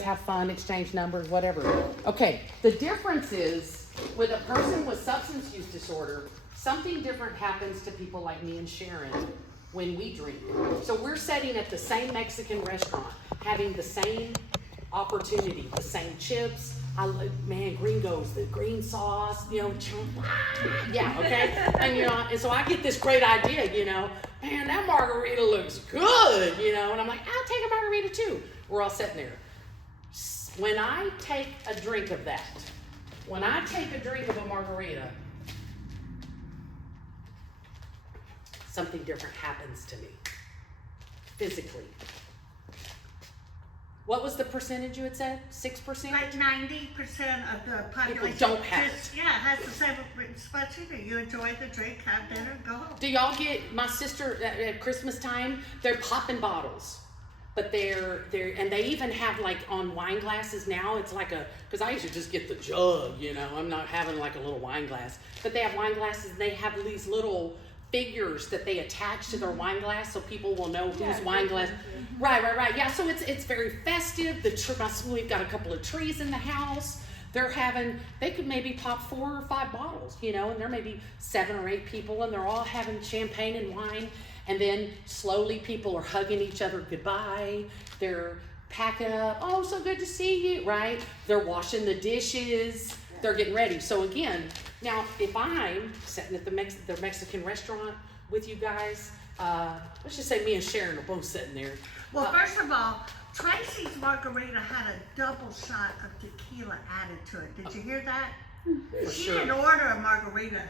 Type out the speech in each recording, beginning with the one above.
have fun, exchange numbers, whatever. Okay, the difference is with a person with substance use disorder, something different happens to people like me and Sharon when we drink. So we're sitting at the same Mexican restaurant, having the same opportunity, the same chips. Man, gringos, the green sauce, yeah, okay? And so I get this great idea, man, that margarita looks good, and I'm like, I'll take a margarita too. We're all sitting there. When I take a drink of that, when I take a drink of a margarita, something different happens to me, physically. What was the percentage you had said? 6%? Like 90% of the population. People don't have it. Yeah, has the same responsibility. You enjoy the drink, have dinner, go home. Do y'all get, my sister at Christmas time, they're popping bottles. But and they even have like on wine glasses now, it's like because I used to just get the jug, I'm not having like a little wine glass. But they have wine glasses, and they have these little figures that they attach to their wine glass so people will know whose wine glass. Right. Yeah, so it's very festive. We've got a couple of trees in the house. They could maybe pop 4 or 5 bottles, and there may be 7 or 8 people, and they're all having champagne and wine. And then slowly people are hugging each other goodbye. They're packing up. Oh, so good to see you, right? They're washing the dishes. They're getting ready. So again, now if I'm sitting at the Mexican restaurant with you guys, let's just say me and Sharon are both sitting there. Well, first of all, Tracy's margarita had a double shot of tequila added to it. Did you hear that? She didn't order a margarita.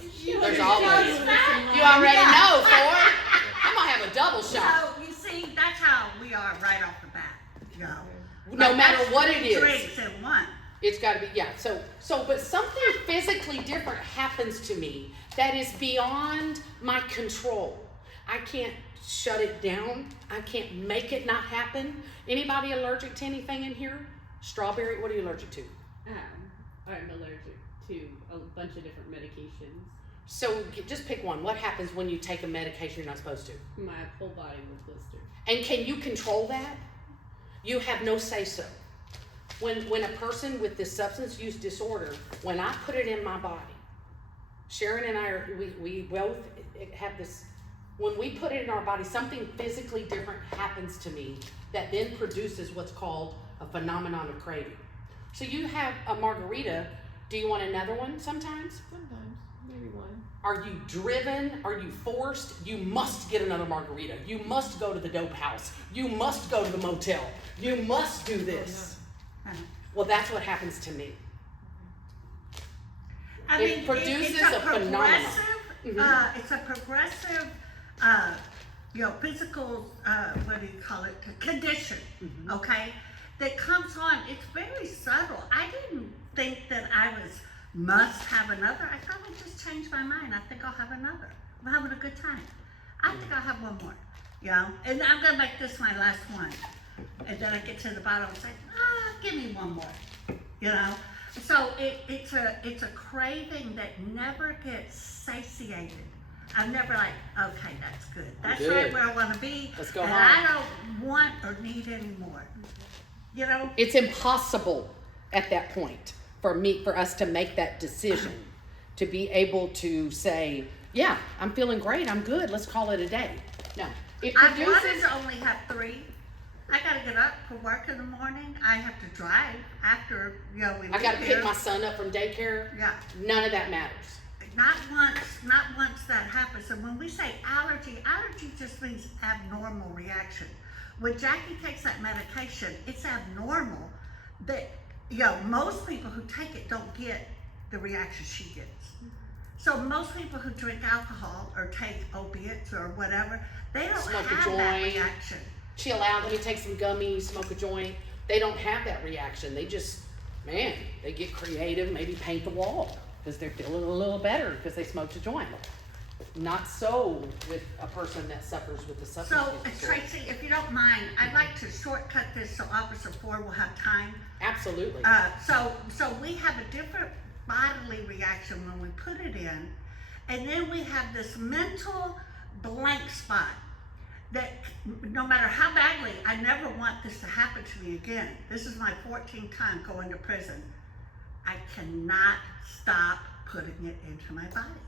There's always. You already know, Ford. I'm gonna have a double shot. So you see, that's how we are right off the bat. No matter what it is. Drinks in one. It's got to be, yeah. So, but something physically different happens to me that is beyond my control. I can't shut it down. I can't make it not happen. Anybody allergic to anything in here? Strawberry, what are you allergic to? I'm allergic to a bunch of different medications. So just pick one. What happens when you take a medication you're not supposed to? My whole body will blister. And can you control that? You have no say-so. When a person with this substance use disorder, when I put it in my body, Sharon and I we both have this, when we put it in our body, something physically different happens to me that then produces what's called a phenomenon of craving. So you have a margarita, do you want another one sometimes? Sometimes, maybe one. Are you driven? Are you forced? You must get another margarita. You must go to the dope house. You must go to the motel. You must do this. Well, that's what happens to me. It produces a phenomenon. It's a progressive, physical, what do you call it, condition, okay, that comes on. It's very subtle. I didn't think that I must have another. I probably just changed my mind. I think I'll have another. I'm having a good time. I think I'll have one more, and I'm going to make this my last one. And then I get to the bottom and say, give me one more, So it's a craving that never gets satiated. I'm never like, okay, that's good. That's right where I want to be. Let's go and home. I don't want or need any more. It's impossible at that point for us to make that decision, to be able to say, yeah, I'm feeling great, I'm good, let's call it a day. No. It produces. I wanted to only have 3. I gotta get up for work in the morning. I have to drive after, we leave I gotta here. pick my son up from daycare. Yeah. None of that matters. Not once that happens. And when we say allergy just means abnormal reaction. When Jackie takes that medication, it's abnormal that, most people who take it don't get the reaction she gets. So most people who drink alcohol or take opiates or whatever, they don't have that reaction. Chill out, let me take some gummies, smoke a joint. They don't have that reaction. They just, they get creative, maybe paint the wall because they're feeling a little better because they smoked a joint. Not so with a person that suffers with the substance use disorder. Tracy, if you don't mind, I'd like to shortcut this so Officer Ford will have time. Absolutely. So we have a different bodily reaction when we put it in, and then we have this mental blank spot. that no matter how badly, I never want this to happen to me again. This is my 14th time going to prison. I cannot stop putting it into my body.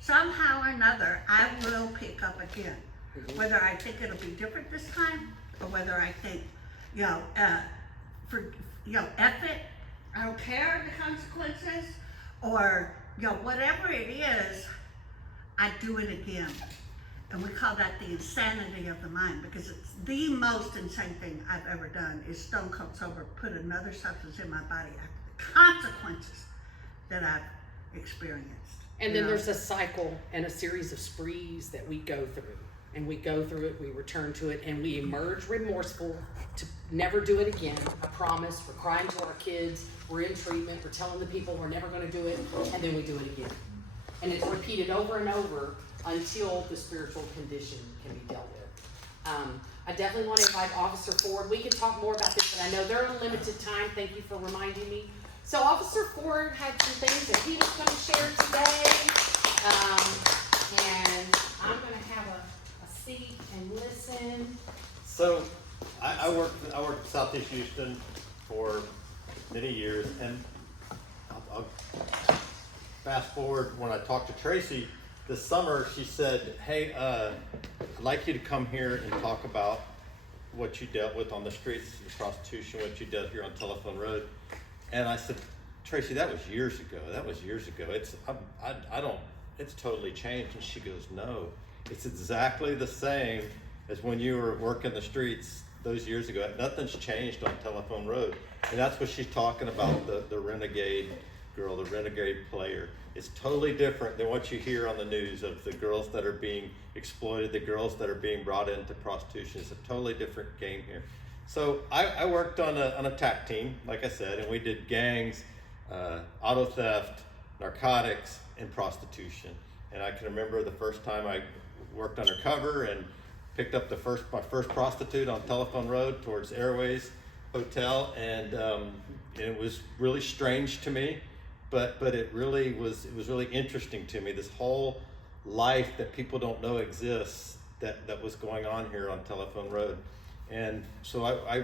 Somehow or another, I will pick up again. Whether I think it'll be different this time, or whether I think, F it, I don't care the consequences, or, whatever it is, I do it again. And we call that the insanity of the mind, because it's the most insane thing I've ever done is stone cold sober, put another substance in my body after the consequences that I've experienced. And then there's a cycle and a series of sprees that we go through. And we go through it, we return to it, and we emerge remorseful to never do it again. I promise. We're crying to our kids, we're in treatment, we're telling the people we're never going to do it, and then we do it again. And it's repeated over and over until the spiritual condition can be dealt with. I definitely want to invite Officer Ford. We can talk more about this, but I know they're on limited time. Thank you for reminding me. So Officer Ford had some things that he was going to share today, and I'm going to have a seat and listen. So I worked in Southeast Houston for many years, and I'll fast forward when I talked to Tracy this summer. She said, "Hey, I'd like you to come here and talk about what you dealt with on the streets, the prostitution, what you did here on Telephone Road." And I said, "Tracy, that was years ago. It's totally changed." And she goes, "No, it's exactly the same as when you were working the streets those years ago. Nothing's changed on Telephone Road." And that's what she's talking about, the renegade girl, the renegade player. It's totally different than what you hear on the news of the girls that are being exploited, the girls that are being brought into prostitution. It's a totally different game here. So I worked on a TAC team, like I said, and we did gangs, auto theft, narcotics, and prostitution. And I can remember the first time I worked undercover and picked up my first prostitute on Telephone Road towards Airways Hotel, and it was really strange to me, but it was really interesting to me, this whole life that people don't know exists that was going on here on Telephone Road. And so I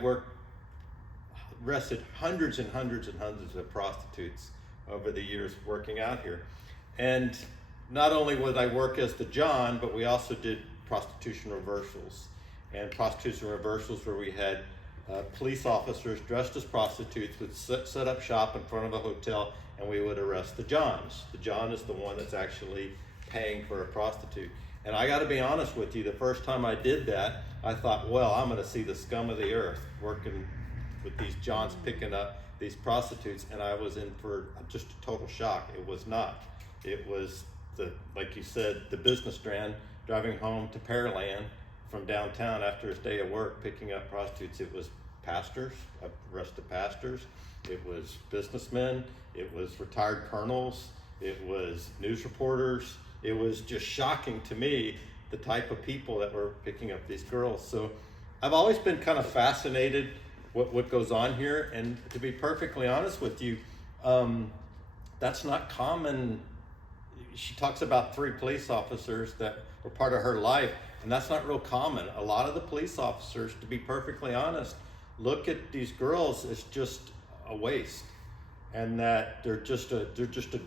arrested hundreds and hundreds and hundreds of prostitutes over the years working out here. And not only would I work as the John, but we also did prostitution reversals. And prostitution reversals where we had police officers dressed as prostitutes would set up shop in front of a hotel, and we would arrest the Johns. The John is the one that's actually paying for a prostitute. And I got to be honest with you, the first time I did that, I thought, well, I'm going to see the scum of the earth working with these Johns picking up these prostitutes, and I was in for just a total shock. It was not. It was, like you said, the business strand driving home to Pearland from downtown after his day of work, picking up prostitutes. It was pastors, arrested pastors. It was businessmen. It was retired colonels. It was news reporters. It was just shocking to me, the type of people that were picking up these girls. So I've always been kind of fascinated what goes on here. And to be perfectly honest with you, that's not common. She talks about 3 police officers that were part of her life, and that's not real common. A lot of the police officers, to be perfectly honest, look at these girls as just a waste, and that they're just a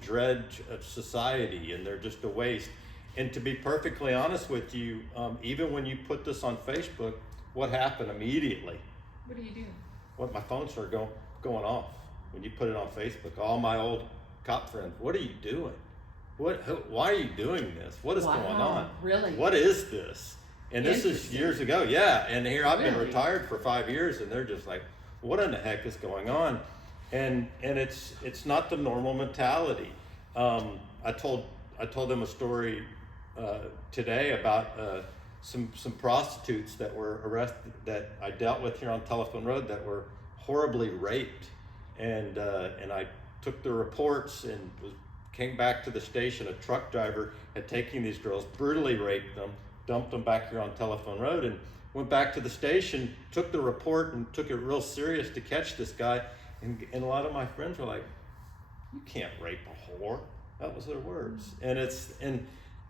dredge of society, and they're just a waste. And to be perfectly honest with you, even when you put this on Facebook, what happened immediately? What do you do? Well, my phone started going off when you put it on Facebook. All my old cop friends, what are you doing? Why are you doing this? What is going on? Really? What is this? And this is years ago, yeah. And here I've been retired for 5 years, and they're just like, what in the heck is going on? And it's not the normal mentality. I told them a story today about some prostitutes that were arrested that I dealt with here on Telephone Road that were horribly raped, and I took the reports and came back to the station. A truck driver had taken these girls, brutally raped them, dumped them back here on Telephone Road, and went back to the station, took the report, and took it real serious to catch this guy. And a lot of my friends were like, "You can't rape a whore." That was their words. And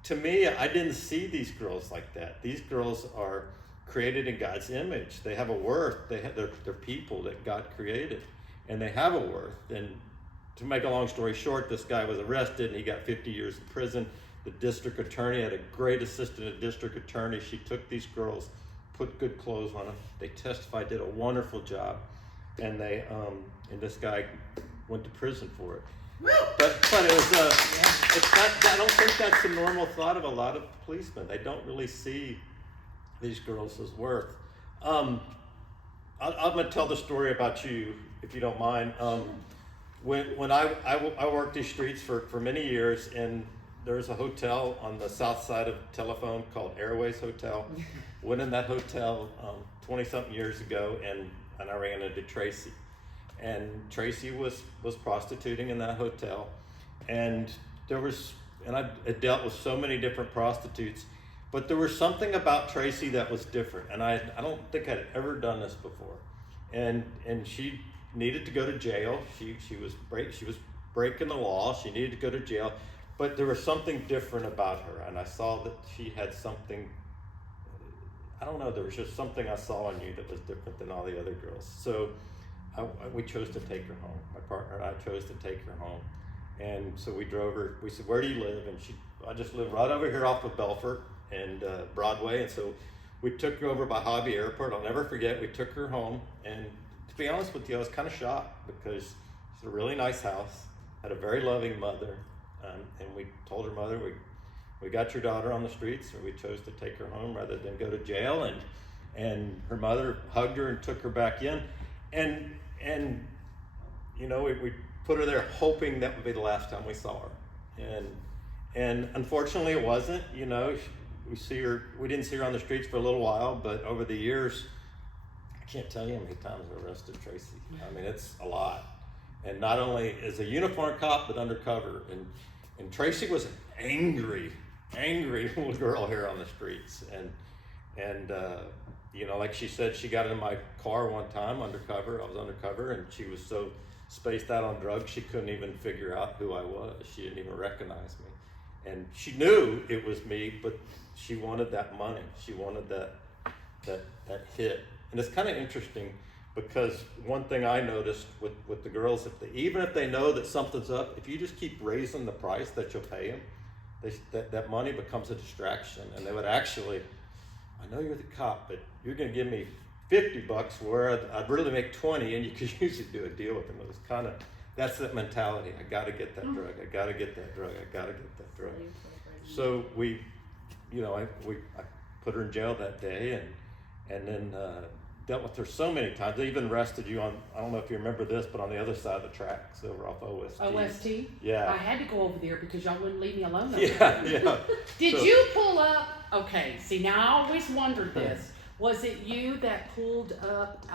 to me, I didn't see these girls like that. These girls are created in God's image. They have a worth. They're people that God created, and they have a worth. And to make a long story short, this guy was arrested and he got 50 years in prison. The district attorney had a great assistant, a district attorney. She took these girls, put good clothes on them. They testified, did a wonderful job, and and this guy went to prison for it. But it was it's not. I don't think that's the normal thought of a lot of policemen. They don't really see these girls as worth. I'm gonna tell the story about you, if you don't mind. When I worked these streets for many years, and there's a hotel on the south side of Telephone called Airways Hotel. Went in that hotel 20-something years ago, and I ran into Tracy. And Tracy was prostituting in that hotel. And I had dealt with so many different prostitutes, but there was something about Tracy that was different. And I don't think I'd ever done this before. And she needed to go to jail. She was breaking the law. She needed to go to jail. But there was something different about her, and I saw that she had something, I don't know, there was just something I saw in you that was different than all the other girls. So we chose to take her home. My partner and I chose to take her home. And so we drove her, we said, where do you live? And I just live right over here off of Belfort and Broadway. And so we took her over by Hobby Airport. I'll never forget, we took her home. And to be honest with you, I was kind of shocked because it's a really nice house, had a very loving mother. And we told her mother, we got your daughter on the streets, or we chose to take her home rather than go to jail. And her mother hugged her and took her back in. And you know, we put her there hoping that would be the last time we saw her. And unfortunately it wasn't. You know, we didn't see her on the streets for a little while, but over the years, I can't tell you how many times I arrested Tracy. I mean, it's a lot. And not only as a uniform cop, but undercover. And Tracy was an angry little girl here on the streets. And you know, like she said, she got in my car one time undercover. I was undercover, and she was so spaced out on drugs, she couldn't even figure out who I was. She didn't even recognize me. And she knew it was me, but she wanted that money. She wanted that hit. And it's kind of interesting, because one thing I noticed with the girls, even if they know that something's up, if you just keep raising the price that you'll pay them, that money becomes a distraction. And they would actually, I know you're the cop, but you're going to give me $50 where I'd really make 20, and you could usually do a deal with them. It was kind of, that's that mentality. I got to get that drug. I got to get that drug. I got to get that drug. So we, you know, I put her in jail that day, and then dealt with her so many times. They even arrested you on, I don't know if you remember this, but on the other side of the tracks over off OST. OST? Yeah. I had to go over there because y'all wouldn't leave me alone. Yeah. Did you pull up? Okay, see, now I always wondered this. Was it you that pulled up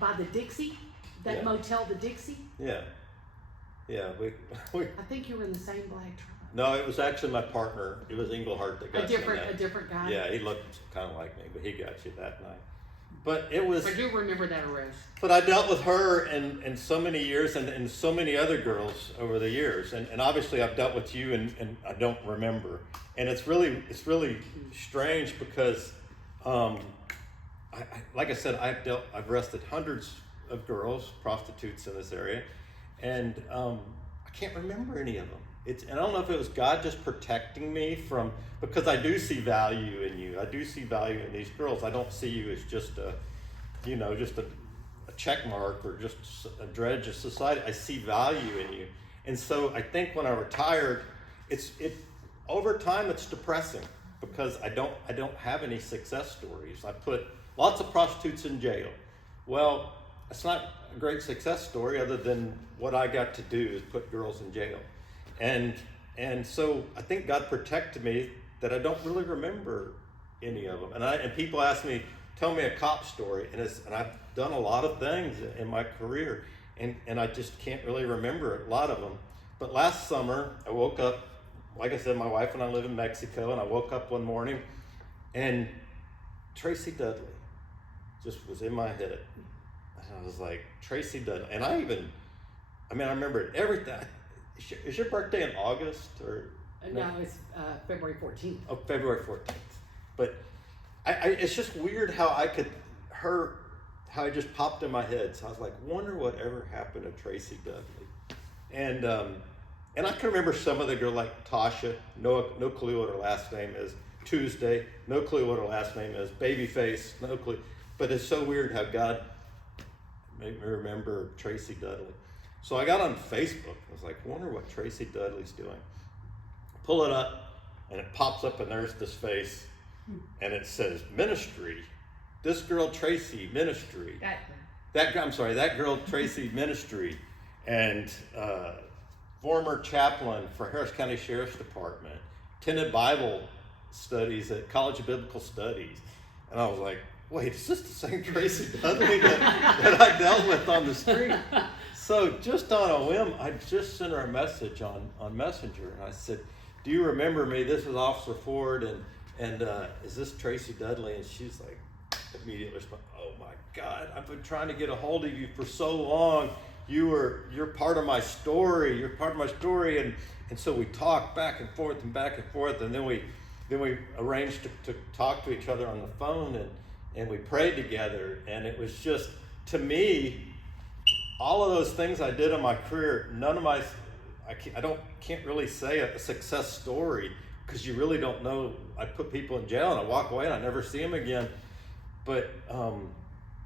by the Dixie? That motel, the Dixie? Yeah. I think you were in the same black truck. No, it was actually my partner. It was Englehart that got A different guy? Yeah, he looked kind of like me, but he got you that night. But it was... I do remember that arrest. But I dealt with her and so many years and so many other girls over the years. And obviously I've dealt with you and I don't remember. And it's really strange because, like I said, I've arrested hundreds of girls, prostitutes in this area. And I can't remember any of them. And I don't know if it was God just protecting me because I do see value in you. I do see value in these girls. I don't see you as just a check mark or just a dredge of society. I see value in you. And so I think when I retired, over time it's depressing because I don't have any success stories. I put lots of prostitutes in jail. Well, it's not a great success story other than what I got to do is put girls in jail. And so I think God protected me that I don't really remember any of them. And people ask me, tell me a cop story, and I've done a lot of things in my career, and I just can't really remember a lot of them. But last summer I woke up, like I said, my wife and I live in Mexico, and I woke up one morning and Tracy Dudley just was in my head. And I was like, Tracy Dudley, and I remembered everything. is your birthday in August or? No, it's February 14th. Oh, February 14th. But it's just weird how how it just popped in my head. So I was like, wonder whatever happened to Tracy Dudley. And I can remember some of the girls like Tasha, no clue what her last name is. Tuesday, no clue what her last name is. Babyface, no clue. But it's so weird how God made me remember Tracy Dudley. So I got on Facebook. I was like, wonder what Tracy Dudley's doing. Pull it up, and it pops up, and there's this face, and it says ministry. This girl Tracy ministry. That girl Tracy ministry, and former chaplain for Harris County Sheriff's Department, attended Bible studies at College of Biblical Studies, and I was like, wait, is this the same Tracy Dudley that I dealt with on the street? So just on a whim, I just sent her a message on Messenger, and I said, do you remember me? This is Officer Ford, and is this Tracy Dudley? And she's like, immediately respond, oh my God, I've been trying to get a hold of you for so long. You're part of my story. You're part of my story. And so we talked back and forth, and then we arranged to talk to each other on the phone, and we prayed together. And it was just, to me, all of those things I did in my career, none of my, can't really say a success story, because you really don't know. I put people in jail and I walk away and I never see them again. But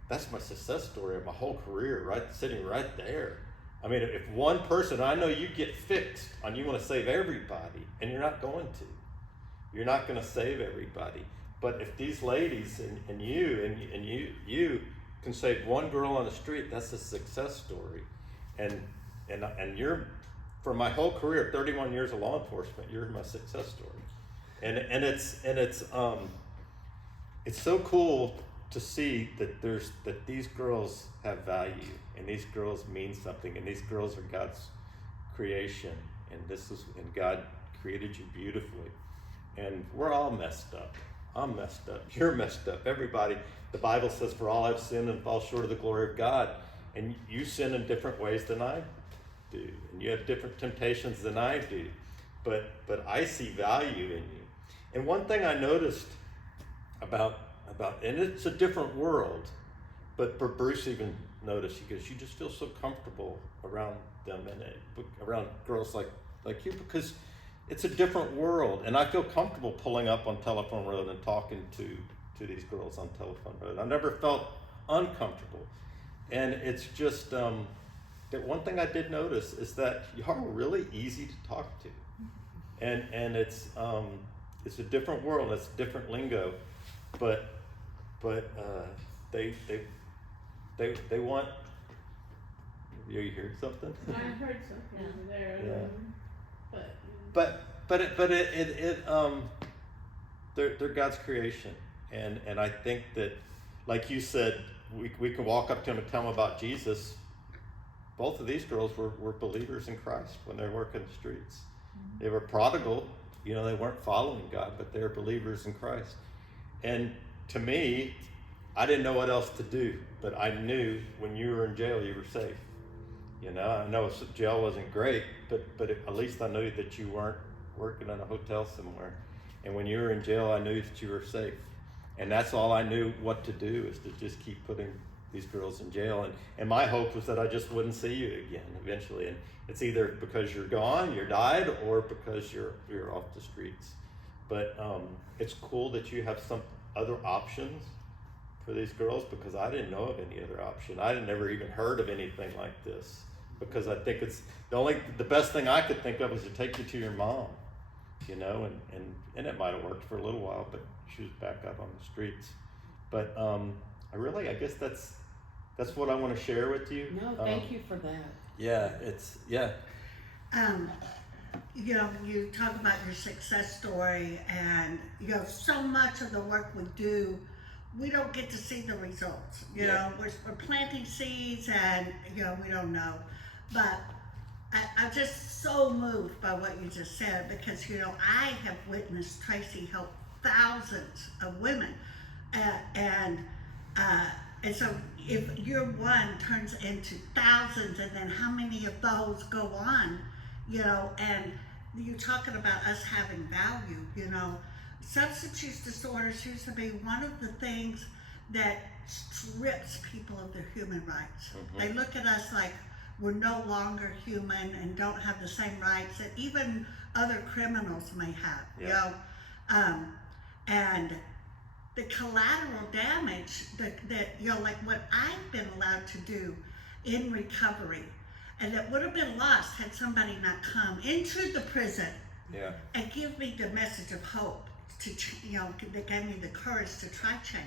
that's my success story of my whole career, right, sitting right there. I mean, if one person, I know you get fixed on you want to save everybody, and you're not going to. You're not going to save everybody. But if these ladies and you can save one girl on the street, that's a success story. And you're, for my whole career, 31 years of law enforcement, you're my success story. And it's so cool to see that these girls have value, and these girls mean something, and these girls are God's creation, and God created you beautifully. And we're all messed up. I'm messed up. You're messed up. Everybody. The Bible says, for all have sinned and fall short of the glory of God. And you sin in different ways than I do. And you have different temptations than I do. But I see value in you. And one thing I noticed about, and it's a different world, but Bruce even noticed, he goes, you just feel so comfortable around them and around girls like you, because it's a different world. And I feel comfortable pulling up on Telephone Road and talking to these girls on Telephone Road. I never felt uncomfortable. And it's just, that one thing I did notice is that you are really easy to talk to. And it's a different world, it's different lingo, but they want. You heard something? I heard something over there. They're God's creation, and I think that, like you said, we can walk up to them and tell them about Jesus. Both of these girls were believers in Christ when they were working the streets. They were prodigal, they weren't following God, but they were believers in Christ. And to me, I didn't know what else to do, but I knew when you were in jail, you were safe. I know jail wasn't great, but at least I knew that you weren't working in a hotel somewhere. And when you were in jail, I knew that you were safe. And that's all I knew what to do, is to just keep putting these girls in jail. And my hope was that I just wouldn't see you again eventually. And it's either because you're gone, you died, or because you're off the streets. But it's cool that you have some other options for these girls, because I didn't know of any other option. I had never even heard of anything like this, because I think it's the best thing I could think of is to take you to your mom, and it might have worked for a little while, but she was back out on the streets. But I guess that's what I want to share with you. No, thank you for that. Yeah, You talk about your success story, and so much of the work we do, we don't get to see the results. We're planting seeds, and we don't know. But I'm just so moved by what you just said, because I have witnessed Tracy help thousands of women, and so if your one turns into thousands, and then how many of those go on you know, and you talking about us having value, you know. Substance use disorder seems to be one of the things that strips people of their human rights. They look at us like we're no longer human and don't have the same rights that even other criminals may have, you know. And the collateral damage that you know, like what I've been allowed to do in recovery, and that would have been lost had somebody not come into the prison and give me the message of hope to, you know, that gave me the courage to try change.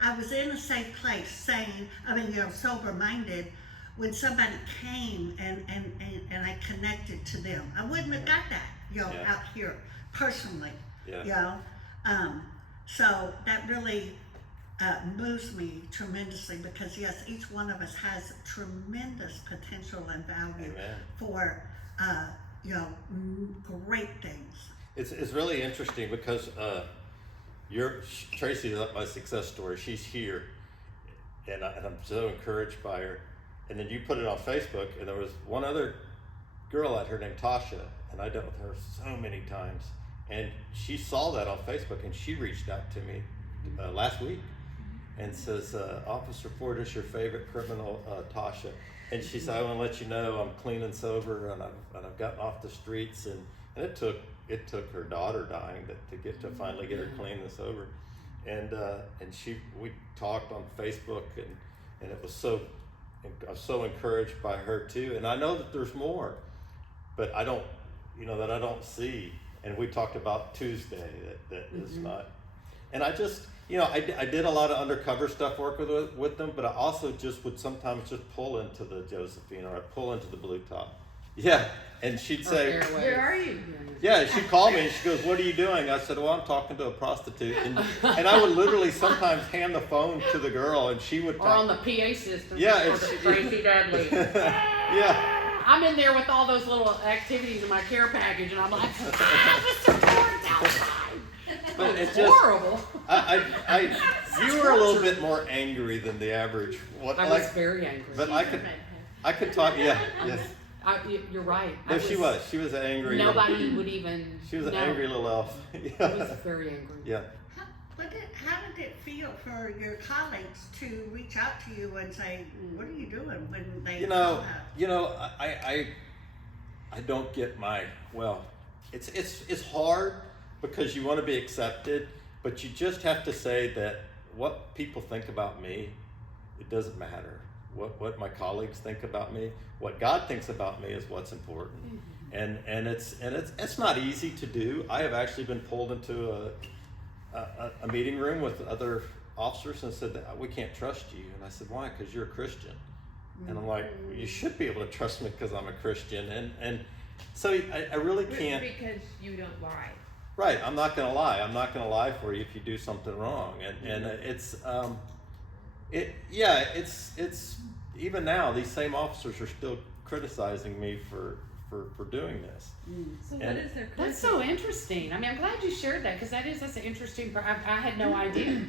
I was in a safe place, saying, I mean, you know, sober-minded, when somebody came and I connected to them. I wouldn't have got that, you know, out here personally, you know. So that really moves me tremendously, because yes, each one of us has tremendous potential and value for you know, great things. It's really interesting because Tracy is my success story. She's here, and I'm so encouraged by her. And then you put it on Facebook, and there was one other girl out here named Tasha, and I dealt with her so many times. And she saw that on Facebook, and she reached out to me last week and says, Officer Ford is your favorite criminal, Tasha. And she said, I want to let you know I'm clean and sober, and I've gotten off the streets. And it took her daughter dying to finally get her clean and sober. And we talked on Facebook, and it was I was so encouraged by her too. And I know that there's more, but I don't see. And we talked about Tuesday that is not. And I just, you know, I did a lot of undercover stuff working with them, but I also just would sometimes just pull into the Josephine, or I'd pull into the Blue Top. Yeah. And she'd say, where are you? Yeah, she'd call me and she goes, what are you doing? I said, well, I'm talking to a prostitute. And I would literally sometimes hand the phone to the girl, and she would talk. Or on the PA system. Yeah. Tracy Dudley. Yeah. I'm in there with all those little activities in my care package, and I'm like, Mr. Ford's outside. But it's just horrible. You were a little bit more angry than the average. I was very angry. But I could talk. Yeah. Yes. You're right. No, she was angry. Nobody would even. She was an angry little elf. I was very angry. Yeah. How did it feel for your colleagues to reach out to you and say, what are you doing when they I don't get it's hard because you want to be accepted, but you just have to say that what people think about me, it doesn't matter. What my colleagues think about me, what God thinks about me is what's important. And it's not easy to do. I have actually been pulled into a meeting room with other officers and said that we can't trust you. And I said, why? Because you're a Christian. And I'm like, you should be able to trust me because I'm a Christian. And so I really can't. Because you don't lie. Right, I'm not going to lie. I'm not going to lie for you if you do something wrong. And it's even now these same officers are still criticizing me for doing this. So what is their? That's so interesting. I mean, I'm glad you shared that, because that's an interesting. I had no idea.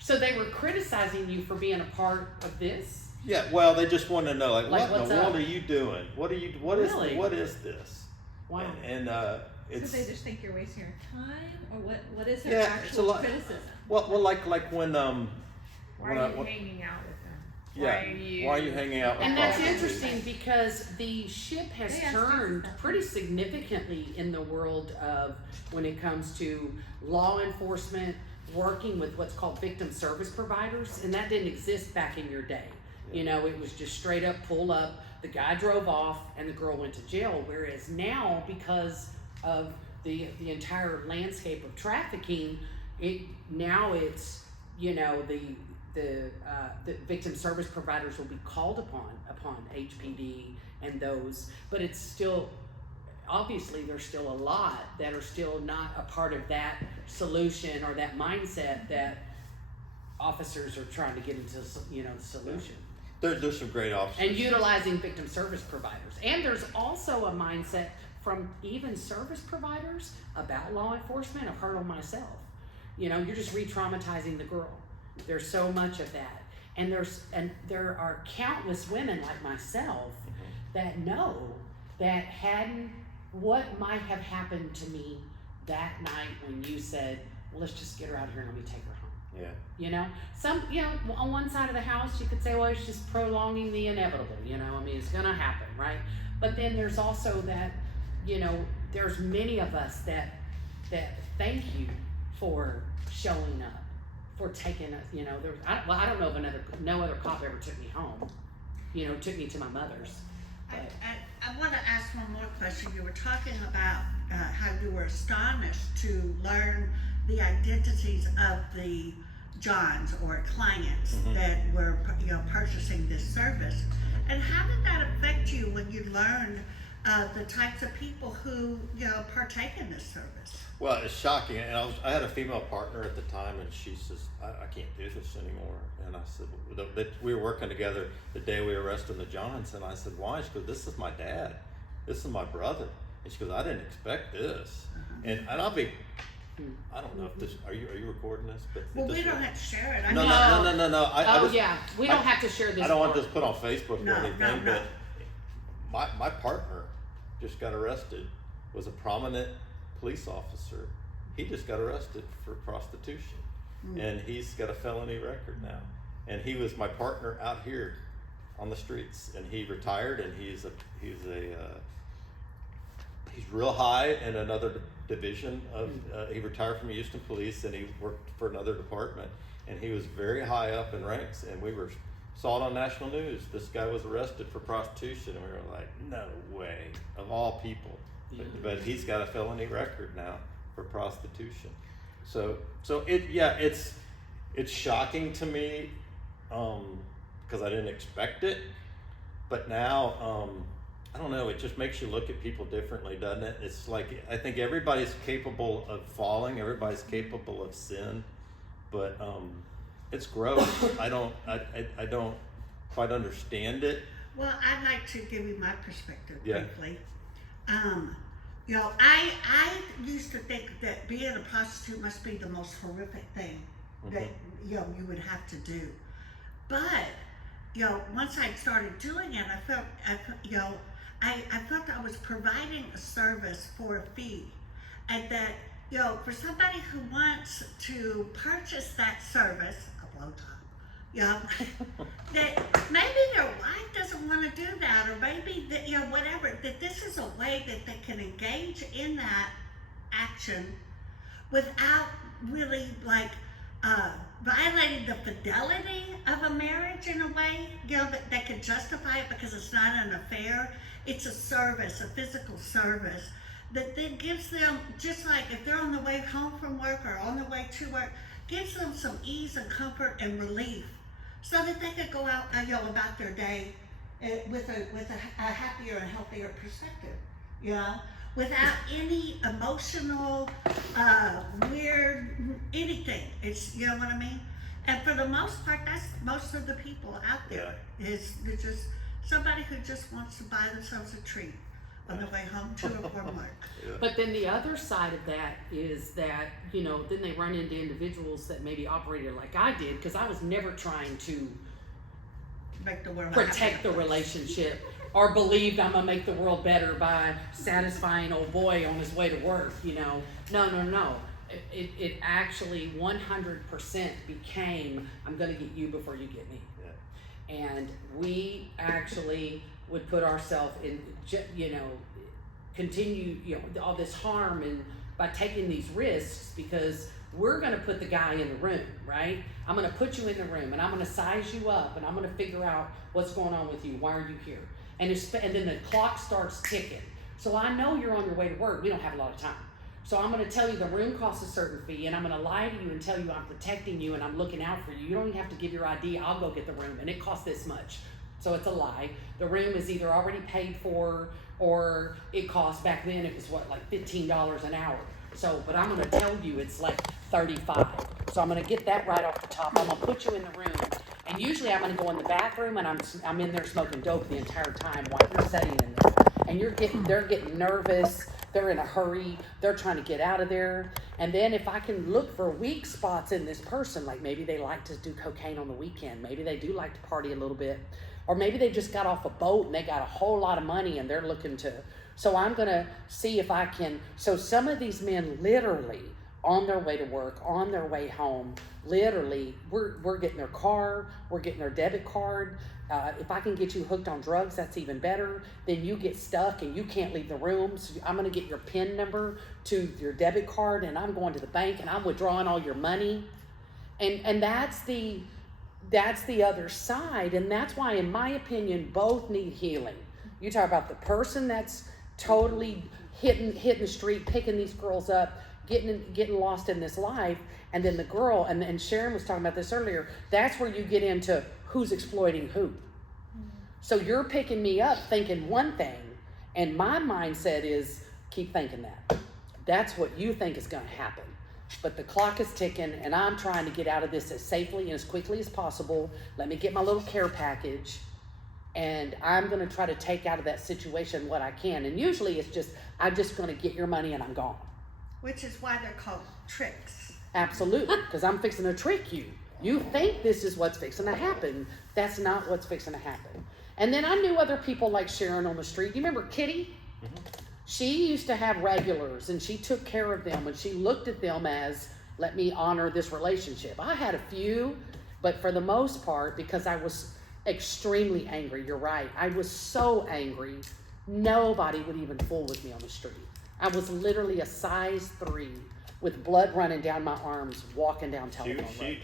So they were criticizing you for being a part of this. Yeah, well, they just want to know, like what in the world up? are you doing? What is this? Wow. And it's. So they just think you're wasting your time, or what is their actual criticism? Well, like when Why are you hanging out with them? Yeah. Why are you hanging out with them? And that's interesting, because the ship has turned pretty significantly in the world of when it comes to law enforcement working with what's called victim service providers, and that didn't exist back in your day. You know, it was just straight up pull up, the guy drove off, and the girl went to jail. Whereas now, because of the entire landscape of trafficking, it's you know, the victim service providers will be called upon HPD and those, but it's still, obviously there's still a lot that are still not a part of that solution or that mindset that officers are trying to get into, you know, the solution. There's some great officers. And utilizing victim service providers. And there's also a mindset from even service providers about law enforcement. I've heard on myself. You know, you're just re-traumatizing the girl. There's so much of that. And there are countless women like myself that know that hadn't what might have happened to me that night when you said, well, let's just get her out of here and let me take her home. Yeah. You know, on one side of the house, you could say, well, it's just prolonging the inevitable, I mean, it's gonna happen, right? But then there's also that, there's many of us that thank you for showing up, for taking us, I don't know of no other cop ever took me home, took me to my mother's. I want to ask one more question. You were talking about how you were astonished to learn the identities of the Johns or clients that were, purchasing this service. And how did that affect you when you learned the types of people who, partake in this service? Well, it's shocking, and I had a female partner at the time, and she says, I can't do this anymore. And I said, we were working together the day we arrested the Johns, and I said, why? She goes, this is my dad, this is my brother. And she goes, I didn't expect this. And I'll be, I don't know if this, are you recording this? But Well, we don't have to share it. No. We don't have to share this. I don't want this put on Facebook No, or anything, no. but my partner just got arrested, was a prominent police officer. He just got arrested for prostitution, and he's got a felony record now. And he was my partner out here on the streets, and he retired, and he's real high in another division of. He retired from Houston Police, and he worked for another department, and he was very high up in ranks. And we saw it on national news. This guy was arrested for prostitution, and we were like, no way, of all people. But he's got a felony record now for prostitution. So it's shocking to me, because I didn't expect it. But now, I don't know, it just makes you look at people differently, doesn't it? It's like, I think everybody's capable of falling, everybody's capable of sin, but it's gross. I don't quite understand it. Well, I'd like to give you my perspective Yeah. briefly. I used to think that being a prostitute must be the most horrific thing that, you would have to do. But, once I started doing it, I felt I was providing a service for a fee. And that, for somebody who wants to purchase that service, a blowjob, that maybe their wife doesn't want to do that, or maybe that, whatever, that this is a way that they can engage in that action without really violating the fidelity of a marriage in a way, that they can justify it because it's not an affair. It's a service, a physical service that then gives them, just like if they're on the way home from work or on the way to work, gives them some ease and comfort and relief, so that they could go out, about their day with a happier and healthier perspective, without any emotional, weird anything. It's, you know what I mean? And for the most part, that's most of the people out there. They're just somebody who just wants to buy themselves a treat on the way home to or from work. But then the other side of that is that, then they run into individuals that maybe operated like I did, because I was never trying to Make the world protect the relationship or believed I'm gonna make the world better by satisfying old boy on his way to work, No. It actually 100% became, I'm gonna get you before you get me. And we actually would put ourselves in, continue, all this harm, and by taking these risks, because we're gonna put the guy in the room, right? I'm gonna put you in the room, and I'm gonna size you up, and I'm gonna figure out what's going on with you. Why are you here? And then the clock starts ticking. So I know you're on your way to work. We don't have a lot of time. So I'm gonna tell you the room costs a certain fee, and I'm gonna lie to you and tell you I'm protecting you and I'm looking out for you. You don't even have to give your ID. I'll go get the room, and it costs this much. So it's a lie. The room is either already paid for, or it costs, back then it was like $15 an hour. So, but I'm gonna tell you it's like $35. So I'm gonna get that right off the top. I'm gonna put you in the room, and usually I'm gonna go in the bathroom, and I'm in there smoking dope the entire time while you're sitting in there. And they're getting nervous. They're in a hurry. They're trying to get out of there. And then if I can look for weak spots in this person, like maybe they like to do cocaine on the weekend, maybe they do like to party a little bit, or maybe they just got off a boat and they got a whole lot of money and they're looking to, so I'm gonna see if I can, so some of these men literally on their way to work, on their way home, literally, we're getting their car, we're getting their debit card. If I can get you hooked on drugs, that's even better. Then you get stuck and you can't leave the room. So I'm going to get your PIN number to your debit card, and I'm going to the bank and I'm withdrawing all your money. And that's the other side. And that's why, in my opinion, both need healing. You talk about the person that's totally hitting the street, picking these girls up, getting lost in this life, and then the girl, and Sharon was talking about this earlier, that's where you get into who's exploiting who. So you're picking me up thinking one thing, and my mindset is keep thinking that. That's what you think is going to happen. But the clock is ticking, and I'm trying to get out of this as safely and as quickly as possible. Let me get my little care package, and I'm going to try to take out of that situation what I can. And usually it's just, I'm just going to get your money and I'm gone. Which is why they're called tricks. Absolutely, because I'm fixing to trick you. You think this is what's fixing to happen. That's not what's fixing to happen. And then I knew other people like Sharon on the street. You remember Kitty? Mm-hmm. She used to have regulars, and she took care of them, and she looked at them as, let me honor this relationship. I had a few, but for the most part, because I was extremely angry, you're right. I was so angry, nobody would even fool with me on the street. I was literally a size 3 with blood running down my arms, walking down Telephone Road.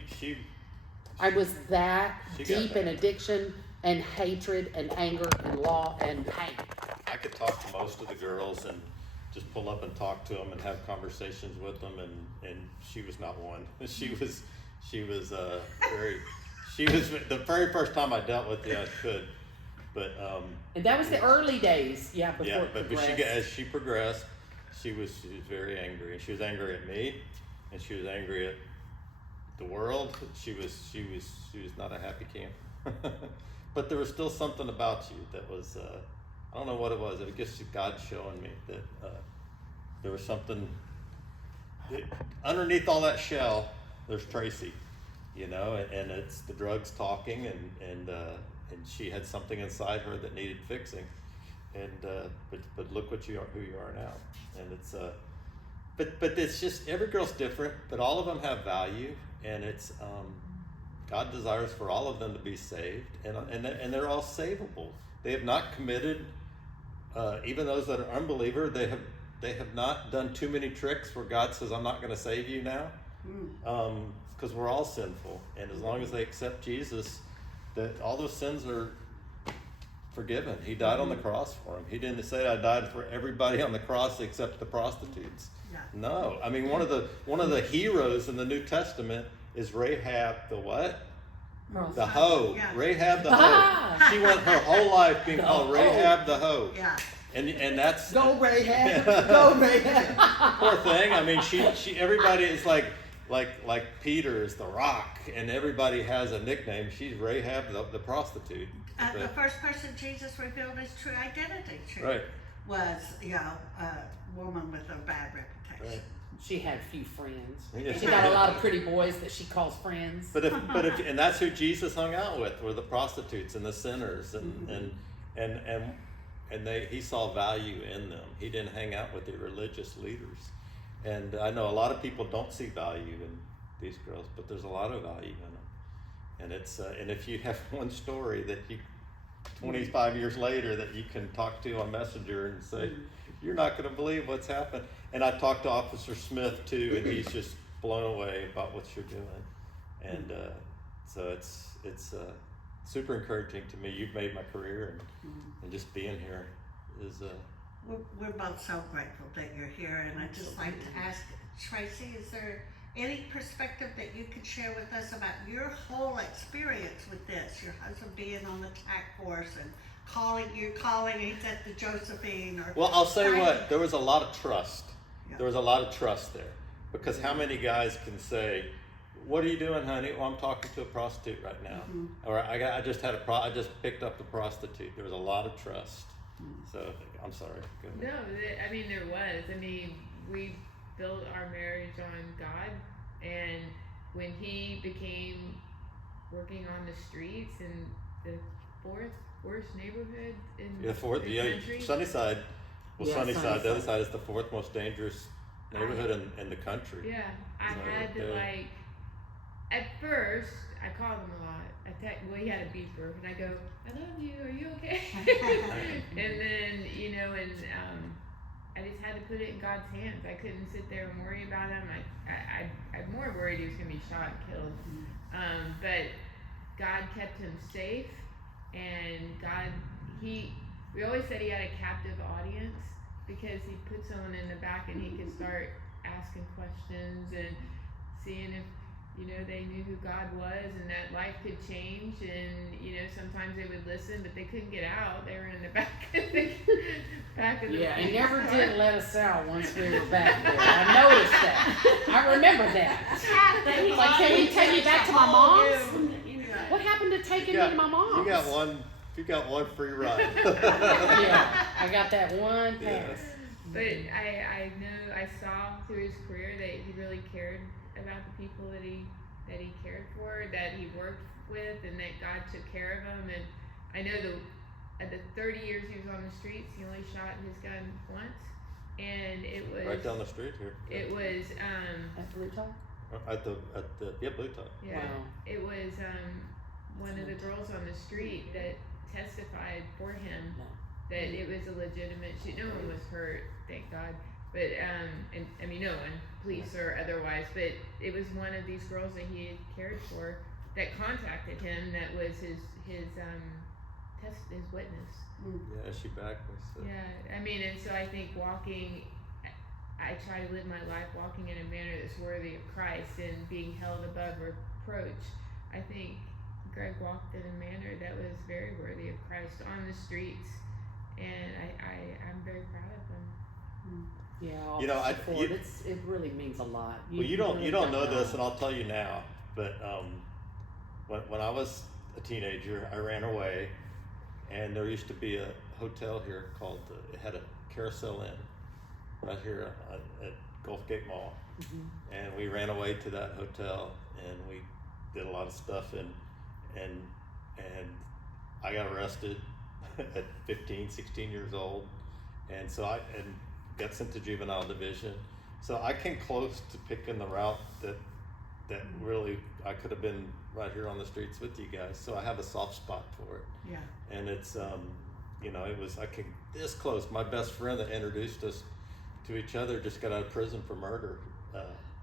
I was that deep in addiction and hatred and anger and law and pain. I could talk to most of the girls and just pull up and talk to them and have conversations with them, and she was not one. She was the very first time I dealt with you, I could, but and that was the early days, before it progressed. As she progressed, she was very angry. She was angry at me, and she was angry at the world. She was not a happy camper. But there was still something about you that was, I don't know what it was. It was just God showing me that there was something underneath all that shell. There's Tracy, and it's the drugs talking, and she had something inside her that needed fixing. And but look who you are now. And it's but it's just, every girl's different, but all of them have value, and it's God desires for all of them to be saved, and they're all savable. They have not committed, even those that are unbeliever, they have not done too many tricks where God says, I'm not going to save you now, because we're all sinful, and as long as they accept Jesus, that all those sins are forgiven. He died on the cross for them. He didn't say I died for everybody on the cross except the prostitutes. Yeah. No, I mean, one of the heroes in the New Testament is Rahab the what? The hoe. Yeah. Rahab the hoe. She went her whole life being called Rahab the hoe. Yeah. And that's go Rahab. Go Rahab. Poor thing. I mean, she everybody is like Peter is the rock, and everybody has a nickname. She's Rahab the prostitute. The first person Jesus revealed his true identity to right. was a woman with a bad reputation. Right. She had few friends. Yeah. She got a lot of pretty boys that she calls friends. But if and that's who Jesus hung out with, were the prostitutes and the sinners, and he saw value in them. He didn't hang out with the religious leaders. And I know a lot of people don't see value in these girls, but there's a lot of value in them. And it's and if you have one story that you 25 years later that you can talk to on Messenger and say, you're not going to believe what's happened. And I talked to Officer Smith too, and he's just blown away about what you're doing. And so it's super encouraging to me. You've made my career, and just being here is. We're both so grateful that you're here, and I'd just like to ask Tracy, is there any perspective that you could share with us about your whole experience with this? Your husband being on the TAC force and calling, he's at the Josephine, or... Well, I'll say what, there was a lot of trust. Yeah. There was a lot of trust there. Because how many guys can say, what are you doing, honey? Well, I'm talking to a prostitute right now. Mm-hmm. Or I just picked up a prostitute. There was a lot of trust. So, I'm sorry. No, I mean, there was. I mean, we built our marriage on God, and when he became working on the streets and the fourth worst neighborhood in Yeah, fourth, the yeah, country. Sunnyside, well, Yeah, Sunnyside, the other Sunnyside. side is the fourth most dangerous neighborhood in the country. Yeah, I So, had to yeah. like. At first, I called him a lot. Well, he had a beeper, and I go, "I love you. Are you okay?" And then I just had to put it in God's hands. I couldn't sit there and worry about him. I'm more worried he was gonna be shot and killed. But God kept him safe, and we always said he had a captive audience because he put someone in the back and he could start asking questions and seeing if they knew who God was and that life could change. And sometimes they would listen, but they couldn't get out. They were in the back of the Yeah, he never did let us out once we were back there. I noticed that. I remember that. He's like, can we take you back to my mom's? What happened to taking me to my mom's? You got one free ride. Yeah, I got that one Yeah. pass. But I know I saw through his career that he really cared about the people that he cared for, that he worked with, and that God took care of him. And I know at the 30 years he was on the streets, he only shot his gun once, and it was Right down the street here. It was At Blue Top? At the Blue Top. yeah. Wow. It was one of the girls on the street that testified for him No. that it was a legitimate shoot. No one was hurt, thank God. But and I mean, no one, police or otherwise. But it was one of these girls that he had cared for that contacted him. That was his witness. Yeah, she backed me. So. Yeah, I mean, and so I think I try to live my life walking in a manner that's worthy of Christ and being held above reproach. I think Greg walked in a manner that was very worthy of Christ on the streets, and I'm very proud of him. Yeah, it really means a lot. You don't know this, and I'll tell you now. But when I was a teenager, I ran away, and there used to be a hotel here called it had a Carousel Inn right here at Gulf Gate Mall, and we ran away to that hotel, and we did a lot of stuff, and I got arrested at 15, 16 years old, and so I got sent to juvenile division. So I came close to picking the route that really I could have been right here on the streets with you guys. So I have a soft spot for it. Yeah. And it's I came this close. My best friend that introduced us to each other just got out of prison for murder,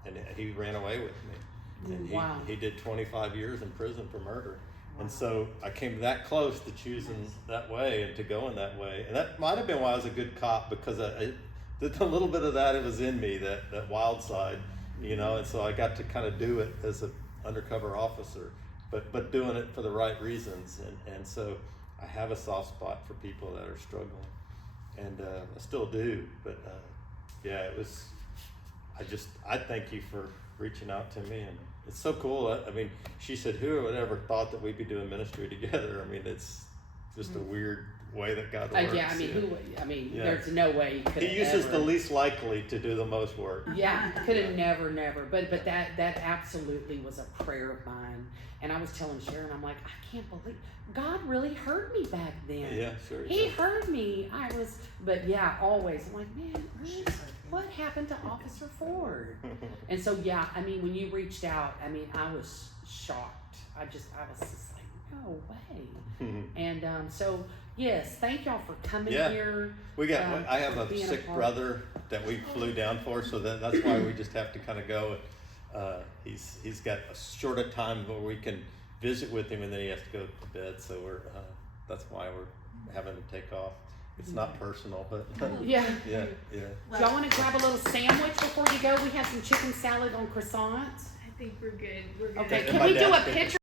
and he ran away with me. And Wow. he did 25 years in prison for murder. And so I came that close to choosing that way and to going that way. And that might have been why I was a good cop, because I did a little bit of that. It was in me, that wild side, and so I got to kind of do it as an undercover officer, but doing it for the right reasons. And so I have a soft spot for people that are struggling, and I still do. But yeah, it was, I thank you for reaching out to me, and it's so cool. I mean, she said, who would ever thought that we'd be doing ministry together? I mean, it's just a weird way that God works. Yeah, I mean, Yeah. there's no way he could. He uses the least likely to do the most work. Yeah, could have never. But that absolutely was a prayer of mine. And I was telling Sharon, I'm like, I can't believe God really heard me back then. Yeah, sure. He heard me. But yeah, always. I'm like, man, what happened to Officer Ford? And so, yeah, I mean, when you reached out, I mean, I was shocked. I was just like, no way. And so, yes, thank y'all for coming here. I have a being sick part. brother that we flew down for, so that's why we just have to kind of go. He's got a shorter time where we can visit with him, and then he has to go to bed. So that's why we're having to take off. It's not personal, but Yeah. yeah. Do y'all want to grab a little sandwich before you go? We have some chicken salad on croissants. I think we're good. Okay, And can my we do a dad's picture?